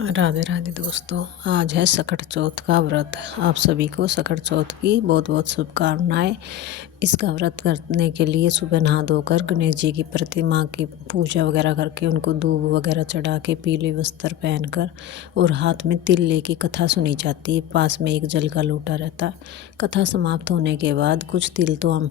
राधे राधे दोस्तों, आज है सकट चौथ का व्रत। आप सभी को सकट चौथ की बहुत बहुत शुभकामनाएं। इसका व्रत करने के लिए सुबह नहा धोकर गणेश जी की प्रतिमा की पूजा वगैरह करके उनको दूब वगैरह चढ़ा के पीले वस्त्र पहनकर और हाथ में तिल लेके कथा सुनी जाती है। पास में एक जल का लोटा रहता। कथा समाप्त होने के बाद कुछ तिल तो हम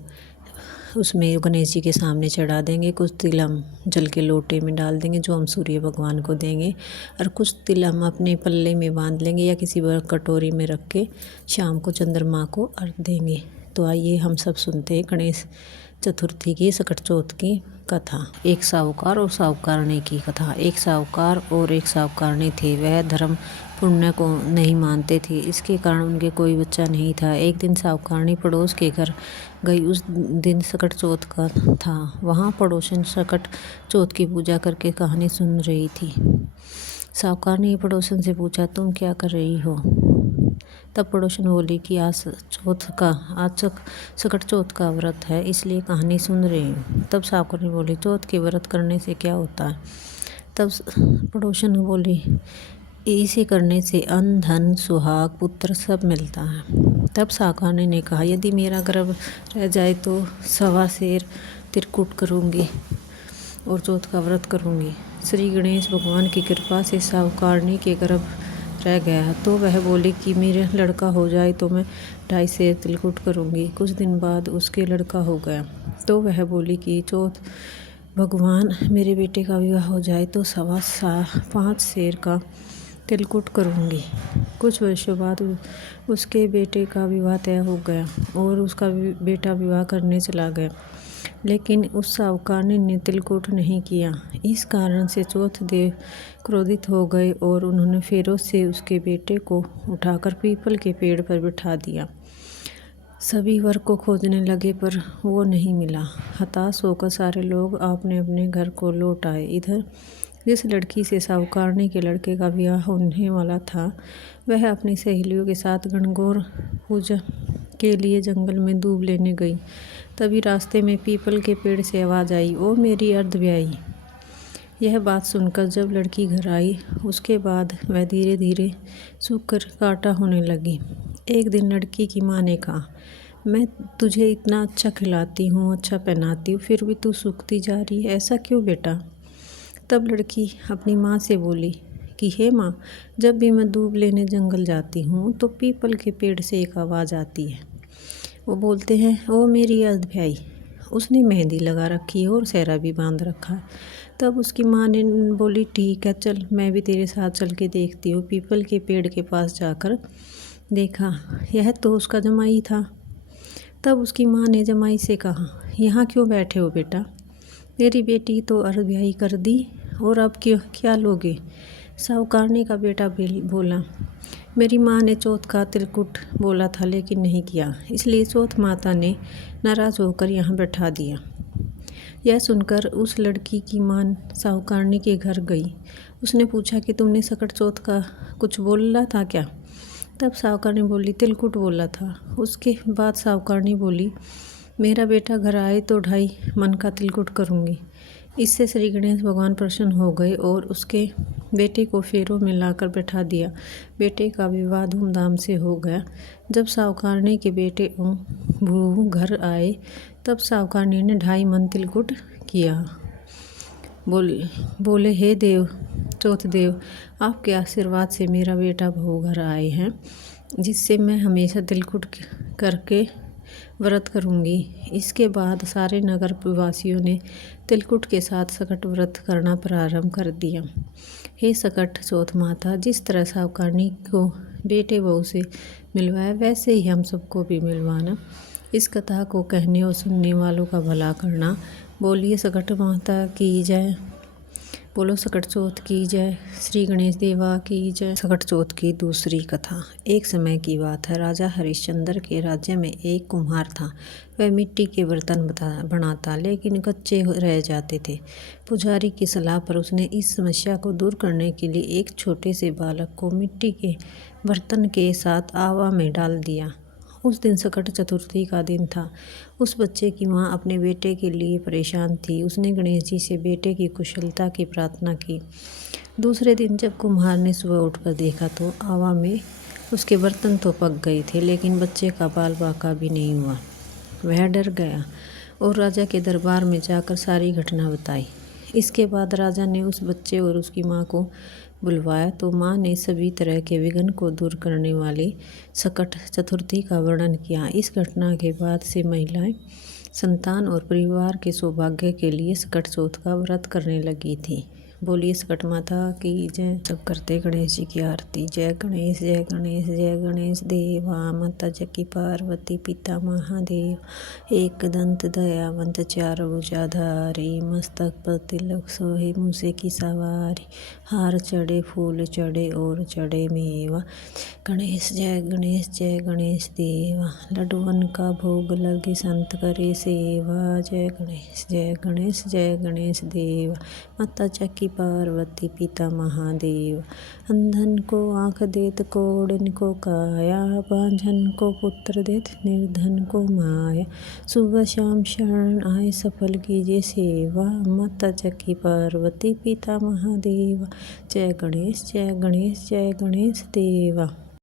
उसमें गणेश जी के सामने चढ़ा देंगे, कुछ तिल हम जल के लोटे में डाल देंगे जो हम सूर्य भगवान को देंगे, और कुछ तिल हम अपने पल्ले में बांध लेंगे या किसी कटोरी में रख के शाम को चंद्रमा को अर्घ देंगे। तो आइए हम सब सुनते हैं गणेश चतुर्थी की सकट चौथ की कथा। एक साहूकार और साहूकारणी की कथा। एक साहूकार और एक साहूकारणी थे। वह धर्म पुण्य को नहीं मानते थे, इसके कारण उनके कोई बच्चा नहीं था। एक दिन साहूकारणी पड़ोस के घर गई। उस दिन सकट चौथ का था। वहाँ पड़ोसन सकट चौथ की पूजा करके कहानी सुन रही थी। साहूकार ने पड़ोसन से पूछा, तुम क्या कर रही हो? तब पड़ोसन बोली कि आज सकट चौथ का व्रत है, इसलिए कहानी सुन रही हूँ। तब साहूकार ने बोली, चौथ के व्रत करने से क्या होता है? तब पड़ोसन बोली, इसे करने से अन्न धन सुहाग पुत्र सब मिलता है। तब साहूकार ने कहा, यदि मेरा गर्भ रह जाए तो 1.25 सेर त्रिकुट करूँगी और चौथ का व्रत करूँगी। श्री गणेश भगवान की कृपा से साहूकारणी के गर्भ रह गया तो वह बोली कि मेरा लड़का हो जाए तो मैं 2.5 सेर तिलकुट करूँगी। कुछ दिन बाद उसके लड़का हो गया तो वह बोली कि चौथ भगवान मेरे बेटे का विवाह हो जाए तो 5 सेर का तिलकुट करूँगी। कुछ वर्षों बाद उसके बेटे का विवाह तय हो गया और उसका बेटा विवाह करने चला गया, लेकिन उस साहूकारणी ने तिलकुट नहीं किया। इस कारण से चौथ देव क्रोधित हो गए और उन्होंने फेरों से उसके बेटे को उठाकर पीपल के पेड़ पर बिठा दिया। सभी वर को खोजने लगे पर वो नहीं मिला। हताश होकर सारे लोग अपने अपने घर को लौट आए। इधर जिस लड़की से साहूकारणी के लड़के का विवाह होने वाला था, वह अपनी सहेलियों के साथ गणगौर पूजा के लिए जंगल में दूब लेने गई। तभी रास्ते में पीपल के पेड़ से आवाज़ आई, ओ मेरी अर्धव्याही। यह बात सुनकर जब लड़की घर आई, उसके बाद वह धीरे धीरे सूखकर कांटा होने लगी। एक दिन लड़की की माँ ने कहा, मैं तुझे इतना अच्छा खिलाती हूँ, अच्छा पहनाती हूँ, फिर भी तू सूखती जा रही है, ऐसा क्यों बेटा? तब लड़की अपनी माँ से बोली कि हे माँ, जब भी मैं दूब लेने जंगल जाती हूँ तो पीपल के पेड़ से एक आवाज़ आती है। वो बोलते हैं, ओ मेरी अर्धभ्याई। उसने मेहंदी लगा रखी है और सेहरा भी बांध रखा है। तब उसकी माँ ने बोली, ठीक है, चल मैं भी तेरे साथ चल के देखती हूँ। पीपल के पेड़ के पास जाकर देखा, यह तो उसका जमाई था। तब उसकी माँ ने जमाई से कहा, यहाँ क्यों बैठे हो बेटा? मेरी बेटी तो अर्धभ्याई कर दी और अब क्यों क्या लोगे? साहूकारणी का बेटा बोला, मेरी माँ ने चौथ का तिलकुट बोला था लेकिन नहीं किया, इसलिए चौथ माता ने नाराज़ होकर यहाँ बैठा दिया। यह सुनकर उस लड़की की माँ साहूकारणी के घर गई। उसने पूछा कि तुमने सकट चौथ का कुछ बोला था क्या? तब साहूकारणी बोली, तिलकुट बोला था। उसके बाद साहूकारणी बोली, मेरा बेटा घर आए तो 2.5 मन का तिलकुट करूँगी। इससे श्री गणेश भगवान प्रसन्न हो गए और उसके बेटे को फेरों में लाकर बैठा दिया। बेटे का विवाह धूमधाम से हो गया। जब साहूकारणी के बेटे बहू घर आए तब साहूकारणी ने 2.5 मन तिलकुट किया। बोले हे देव, चौथ देव, आपके आशीर्वाद से मेरा बेटा बहू घर आए हैं, जिससे मैं हमेशा तिलकुट करके व्रत करूंगी। इसके बाद सारे नगर वासियों ने तिलकुट के साथ सकट व्रत करना प्रारंभ कर दिया। हे सकट चौथ माता, जिस तरह साहूकारणी को बेटे बहू से मिलवाया वैसे ही हम सबको भी मिलवाना। इस कथा को कहने और सुनने वालों का भला करना। बोलिए सकट माता की जय। बोलो सकट चौथ की जय। श्री गणेश देवा की जय। सकट चौथ की दूसरी कथा। एक समय की बात है, राजा हरिश्चंद्र के राज्य में एक कुम्हार था। वह मिट्टी के बर्तन बनाता लेकिन कच्चे रह जाते थे। पुजारी की सलाह पर उसने इस समस्या को दूर करने के लिए एक छोटे से बालक को मिट्टी के बर्तन के साथ आवा में डाल दिया। उस दिन सकट चतुर्थी का दिन था। उस बच्चे की माँ अपने बेटे के लिए परेशान थी। उसने गणेश जी से बेटे की कुशलता की प्रार्थना की। दूसरे दिन जब कुम्हार ने सुबह उठकर देखा तो आवा में उसके बर्तन तो पक गए थे, लेकिन बच्चे का बाल बाका भी नहीं हुआ। वह डर गया और राजा के दरबार में जाकर सारी घटना बताई। इसके बाद राजा ने उस बच्चे और उसकी माँ को बुलवाया तो माँ ने सभी तरह के विघ्न को दूर करने वाली सकट चतुर्थी का वर्णन किया। इस घटना के बाद से महिलाएं संतान और परिवार के सौभाग्य के लिए सकट चौथ का व्रत करने लगी थी। बोलिए सकट माता की जय। सब करते गणेश जी की आरती। जय गणेश जय गणेश जय गणेश देवा। माता जकी पार्वती पिता महादेव। एक दंत दयावंत चार भुजाधारी। मस्तक पर तिलक सोहे मूसे की सवारी। हार चढ़े फूल चढ़े और चढ़े मेवा। गणेश जय गणेश जय गणेश देवा। लड्डुअन का भोग लगे संत करे सेवा। जय गणेश जय गणेश जय गणेश देवा। माता जकी पार्वती पिता महादेव। अंधन को आँख देत कोढ़न को काया। बांझन को पुत्र देत निर्धन को माया। सुबह शाम शरण आए सफल कीजिए सेवा। माता जकी पार्वती पिता महादेव। जय गणेश जय गणेश जय गणेश देवा।